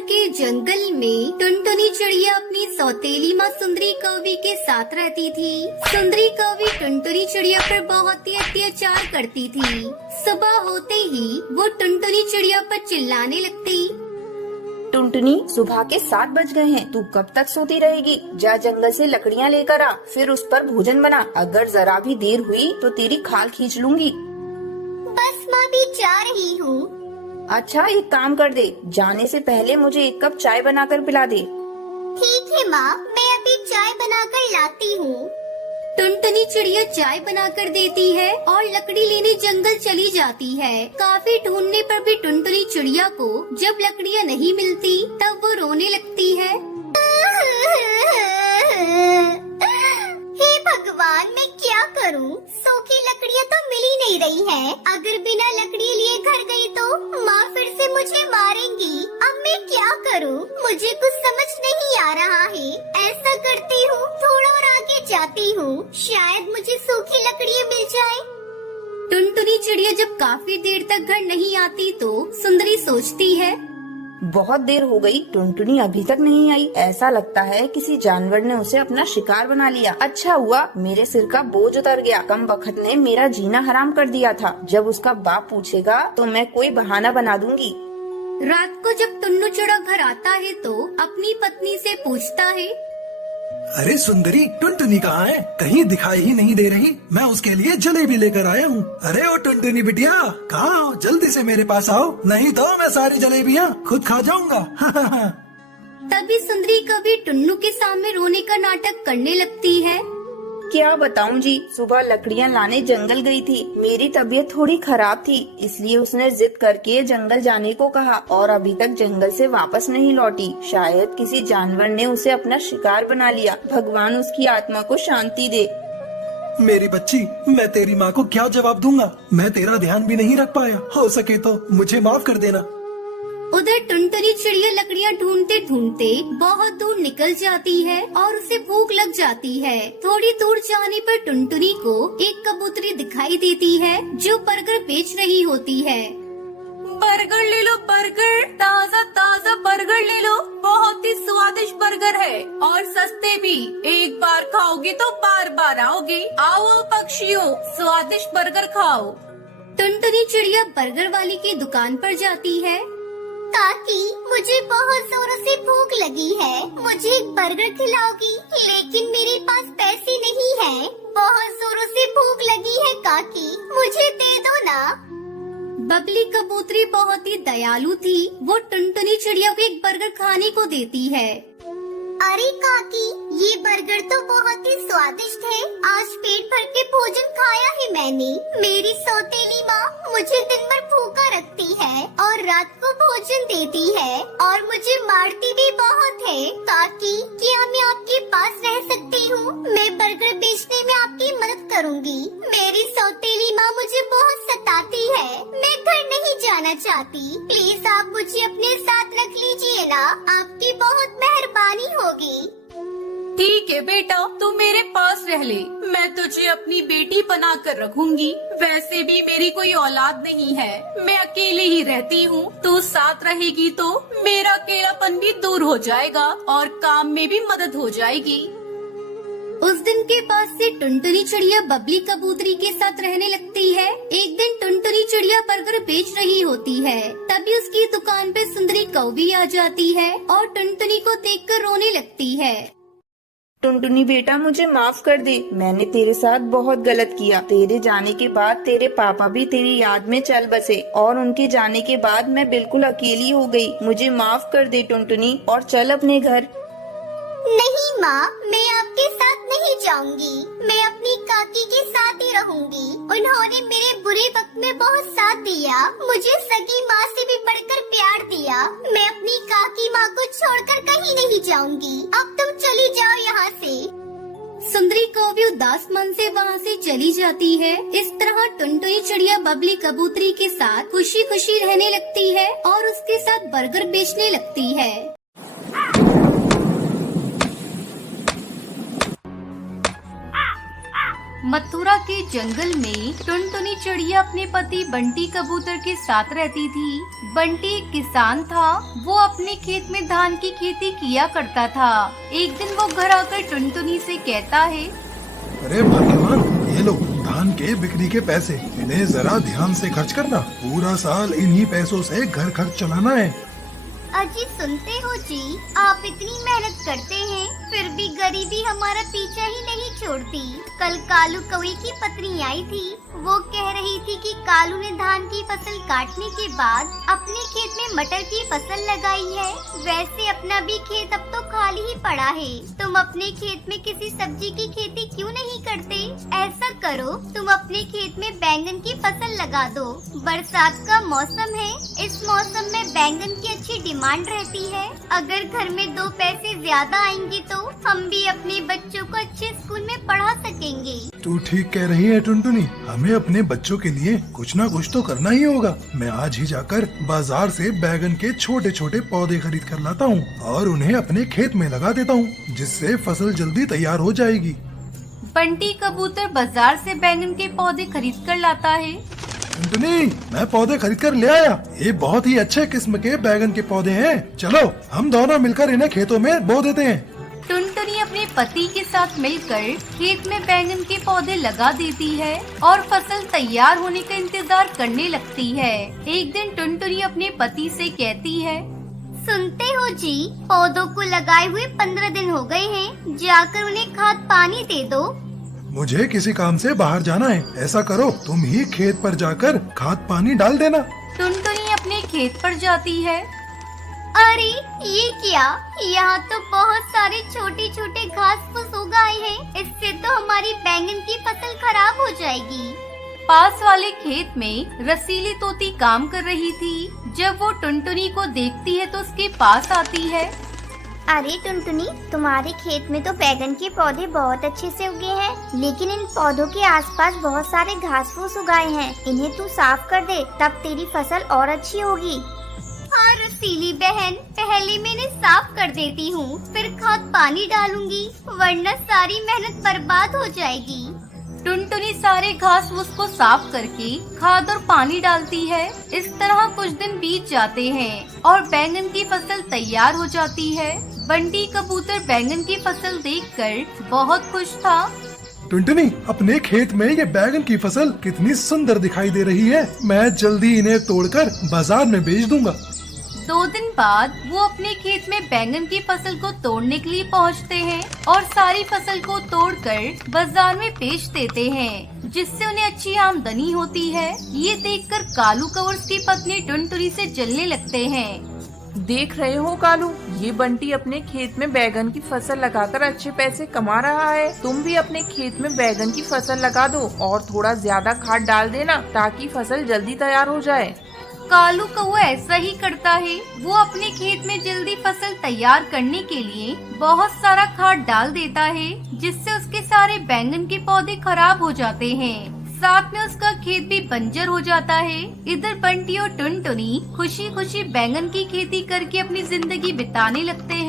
के जंगल में टुनटुनी चिड़िया अपनी सौतेली माँ सुंदरी कौवी के साथ रहती थी। सुंदरी कौवी टुनटुनी चिड़िया पर बहुत ही अत्याचार करती थी। सुबह होते ही वो टुनटुनी चिड़िया पर चिल्लाने लगती। टुनटुनी, सुबह के 7 बज गए हैं, तू कब तक सोती रहेगी? जा जंगल से लकड़ियाँ लेकर आ, फिर उस पर भोजन बना। अगर जरा भी देर हुई तो तेरी खाल खींच लूंगी। बस माँ, भी जा रही हूँ। अच्छा, एक काम कर दे, जाने से पहले मुझे 1 कप चाय बनाकर पिला दे। ठीक है माँ, मैं अभी चाय बनाकर लाती हूँ। टुनटुनी चिड़िया चाय बनाकर देती है और लकड़ी लेने जंगल चली जाती है। काफी ढूंढने पर भी टुनटुनी चिड़िया को जब लकड़ियाँ नहीं मिलती तब वो रोने लगती है। हे भगवान, मैं क्या करूं? सूखी लकड़ियाँ तो मिल ही नहीं रही हैं। अगर बिना लकड़ी लिए घर गई तो माँ फिर से मुझे मारेंगी। अब मैं क्या करूं? मुझे कुछ समझ नहीं आ रहा है। ऐसा करती हूँ, थोड़ा और आगे जाती हूँ, शायद मुझे सूखी लकड़ियाँ मिल जाए। टुनटुनी चिड़िया जब काफी देर तक घर नहीं आती तो सुंदरी सोचती है, बहुत देर हो गई, टुनटुनी अभी तक नहीं आई। ऐसा लगता है किसी जानवर ने उसे अपना शिकार बना लिया। अच्छा हुआ मेरे सिर का बोझ उतर गया। कम बखत ने मेरा जीना हराम कर दिया था। जब उसका बाप पूछेगा तो मैं कोई बहाना बना दूंगी। रात को जब टुन्नू चिड़ा घर आता है तो अपनी पत्नी से पूछता है, अरे सुंदरी, टुनटुनी कहाँ है? कहीं दिखाई ही नहीं दे रही। मैं उसके लिए जलेबी लेकर आया हूँ। अरे ओ टुनटुनी बिटिया, कहाँ हो? जल्दी से मेरे पास आओ, नहीं तो मैं सारी जलेबियाँ खुद खा जाऊंगा। तभी सुंदरी कभी टुन्नू के सामने रोने का नाटक करने लगती है। क्या बताऊं जी, सुबह लकड़ियां लाने जंगल गई थी। मेरी तबीयत थोड़ी खराब थी, इसलिए उसने जिद करके जंगल जाने को कहा और अभी तक जंगल से वापस नहीं लौटी। शायद किसी जानवर ने उसे अपना शिकार बना लिया। भगवान उसकी आत्मा को शांति दे। मेरी बच्ची, मैं तेरी माँ को क्या जवाब दूंगा? मैं तेरा ध्यान भी नहीं रख पाया। हो सके तो मुझे माफ कर देना। उधर टुनटुनी चिड़िया लकड़ियाँ ढूंढते ढूंढते बहुत दूर निकल जाती है और उसे भूख लग जाती है। थोड़ी दूर जाने पर टुनटुनी को एक कबूतरी दिखाई देती है जो बर्गर बेच रही होती है। बर्गर ले लो, बर्गर, ताज़ा ताज़ा बर्गर ले लो। बहुत ही स्वादिष्ट बर्गर है और सस्ते भी। एक बार खाओगे तो बार बार आओगे। आओ पक्षियों, स्वादिष्ट बर्गर खाओ। टुनटुनी चिड़िया बर्गर वाली की दुकान पर जाती है। काकी, मुझे बहुत जोरों से भूख लगी है, मुझे एक बर्गर खिलाओगी? लेकिन मेरे पास पैसे नहीं हैं। बहुत जोरों से भूख लगी है काकी, मुझे दे दो ना। बबली कबूतरी बहुत ही दयालु थी। वो टुनटुनी चिड़िया को एक बर्गर खाने को देती है। अरे काकी, ये बर्गर तो बहुत ही स्वादिष्ट है। आज पेट भर के भोजन खाया है मैंने। मेरी सौतेली माँ मुझे दिन भर भूखा रखती है और रात को भोजन देती है और मुझे मारती भी बहुत है। काकी, क्या मैं आपके पास रह सकती हूँ? मैं बर्गर बेचने में आपकी मदद करूँगी। मेरी सौतेली माँ मुझे बहुत सताती है। मैं घर नहीं जाना चाहती। प्लीज आप मुझे अपने साथ रख लीजिए ना, आपकी बहुत मेहरबानी होगी। ठीक है बेटा, तू मेरे पास रह ले। मैं तुझे अपनी बेटी बना कर रखूंगी। वैसे भी मेरी कोई औलाद नहीं है, मैं अकेले ही रहती हूँ। तू साथ रहेगी तो मेरा अकेलापन भी दूर हो जाएगा और काम में भी मदद हो जाएगी। उस दिन के बाद से टुनटुनी चिड़िया बबली कबूतरी के साथ रहने लगती है। एक दिन टुनटुनी चिड़िया बर्गर बेच रही होती है, तभी उसकी दुकान पे सुंदरी कौवी आ जाती है और टुनटुनी को देखकर रोने लगती है। टुनटुनी बेटा, मुझे माफ कर दे। मैंने तेरे साथ बहुत गलत किया। तेरे जाने के बाद तेरे पापा भी तेरी याद में चल बसे और उनके जाने के बाद मैं बिल्कुल अकेली हो गई। मुझे माफ कर दे टुनटुनी और चल अपने घर। नहीं माँ, मैं आपके साथ नहीं जाऊंगी। मैं अपनी काकी के साथ ही रहूंगी। उन्होंने मेरे बुरे वक्त में बहुत साथ दिया, मुझे सगी माँ से भी बढ़कर प्यार दिया। मैं अपनी काकी माँ को छोड़कर कहीं नहीं जाऊंगी। अब तुम चली जाओ यहाँ से। सुंदरी कौवी उदास मन से वहाँ से चली जाती है। इस तरह टुनटुनी चिड़िया बबली कबूतरी के साथ खुशी खुशी रहने लगती है और उसके साथ बर्गर बेचने लगती है। मथुरा के जंगल में टुनटुनी चिड़िया अपने पति बंटी कबूतर के साथ रहती थी। बंटी एक किसान था। वो अपने खेत में धान की खेती किया करता था। एक दिन वो घर आकर टुनटुनी से कहता है, अरे भाग्यवान, ये लो धान के बिक्री के पैसे, इन्हें जरा ध्यान से खर्च करना। पूरा साल इन्हीं पैसों से घर खर्च चलाना है। अजी सुनते हो जी, आप इतनी मेहनत करते हैं फिर भी गरीबी हमारा पीछा ही नहीं छोड़ती। कल कालू कौवे की पत्नी आई थी। वो कह रही थी कि कालू ने धान की फसल काटने के बाद अपने खेत में मटर की फसल लगाई है। वैसे अपना भी खेत अब तो खाली ही पड़ा है। तुम अपने खेत में किसी सब्जी की खेती क्यों नहीं करते? ऐसा करो, तुम अपने खेत में बैंगन की फसल लगा दो। बरसात का मौसम है, इस मौसम में बैंगन की अच्छी डिमांड रहती है। अगर घर में 2 पैसे ज्यादा आएंगे तो हम भी अपने बच्चों को अच्छे स्कूल में पढ़ा सकेंगे। तू ठीक कह रही है टुनटुनी, हमें अपने बच्चों के लिए कुछ ना कुछ तो करना ही होगा। मैं आज ही जाकर बाजार से बैगन के छोटे छोटे पौधे खरीद कर लाता हूँ और उन्हें अपने खेत में लगा देता हूँ, जिससे फसल जल्दी तैयार हो जाएगी। बंटी कबूतर बाजार से बैंगन के पौधे खरीद कर लाता है। टुनटुनी, मैं पौधे खरीद कर ले आया। ये बहुत ही अच्छे किस्म के बैगन के पौधे हैं। चलो हम दोनों मिलकर इन्हें खेतों में बो देते हैं। टुनटुनी अपने पति के साथ मिलकर खेत में बैंगन के पौधे लगा देती है और फसल तैयार होने का इंतजार करने लगती है। एक दिन टुनटुनी अपने पति से कहती है, सुनते हो जी, पौधों को लगाए हुए 15 दिन हो गए हैं। जाकर उन्हें खाद पानी दे दो। मुझे किसी काम से बाहर जाना है। ऐसा करो, तुम ही खेत पर जाकर खाद पानी डाल देना। टुनटुनी अपने खेत पर जाती है। अरे ये क्या? यहाँ तो बहुत सारे छोटे छोटे घास फूस उग आए हैं। इससे तो हमारी बैंगन की फसल खराब हो जाएगी। पास वाले खेत में रसीली तोती काम कर रही थी। जब वो टुनटुनी को देखती है तो उसके पास आती है। अरे टुनटुनी, तुम्हारे खेत में तो बैगन के पौधे बहुत अच्छे से उगे हैं, लेकिन इन पौधों के आसपास बहुत सारे घास फूस उगाए हैं। इन्हें तू साफ कर दे, तब तेरी फसल और अच्छी होगी। हाँ रसीली बहन, पहले मैं इन्हें साफ कर देती हूँ, फिर खाद पानी डालूंगी, वरना सारी मेहनत बर्बाद हो जाएगी। टुनटुनी सारे घास फूस को साफ करके खाद और पानी डालती है। इस तरह कुछ दिन बीत जाते हैं और बैंगन की फसल तैयार हो जाती है। बंटी कबूतर बैंगन की फसल देखकर बहुत खुश था। टुनटुनी, अपने खेत में ये बैगन की फसल कितनी सुंदर दिखाई दे रही है। मैं जल्दी इन्हें तोड़कर बाजार में बेच दूंगा। 2 दिन बाद वो अपने खेत में बैंगन की फसल को तोड़ने के लिए पहुंचते हैं और सारी फसल को तोड़कर बाजार में बेच देते हैं, जिससे उन्हें अच्छी आमदनी होती है। ये देखकर कालू कौवे की पत्नी टुनटुनी से जलने लगते हैं। देख रहे हो कालू, ये बंटी अपने खेत में बैगन की फसल लगाकर अच्छे पैसे कमा रहा है। तुम भी अपने खेत में बैगन की फसल लगा दो और थोड़ा ज्यादा खाद डाल देना, ताकि फसल जल्दी तैयार हो जाए। कालू कौवा ऐसा ही करता है। वो अपने खेत में जल्दी फसल तैयार करने के लिए बहुत सारा खाद डाल देता है, जिससे उसके सारे बैंगन के पौधे खराब हो जाते हैं। साथ में उसका खेत भी बंजर हो जाता है। इधर बंटी और टुनटुनी खुशी खुशी बैंगन की खेती करके अपनी जिंदगी बिताने लगते हैं।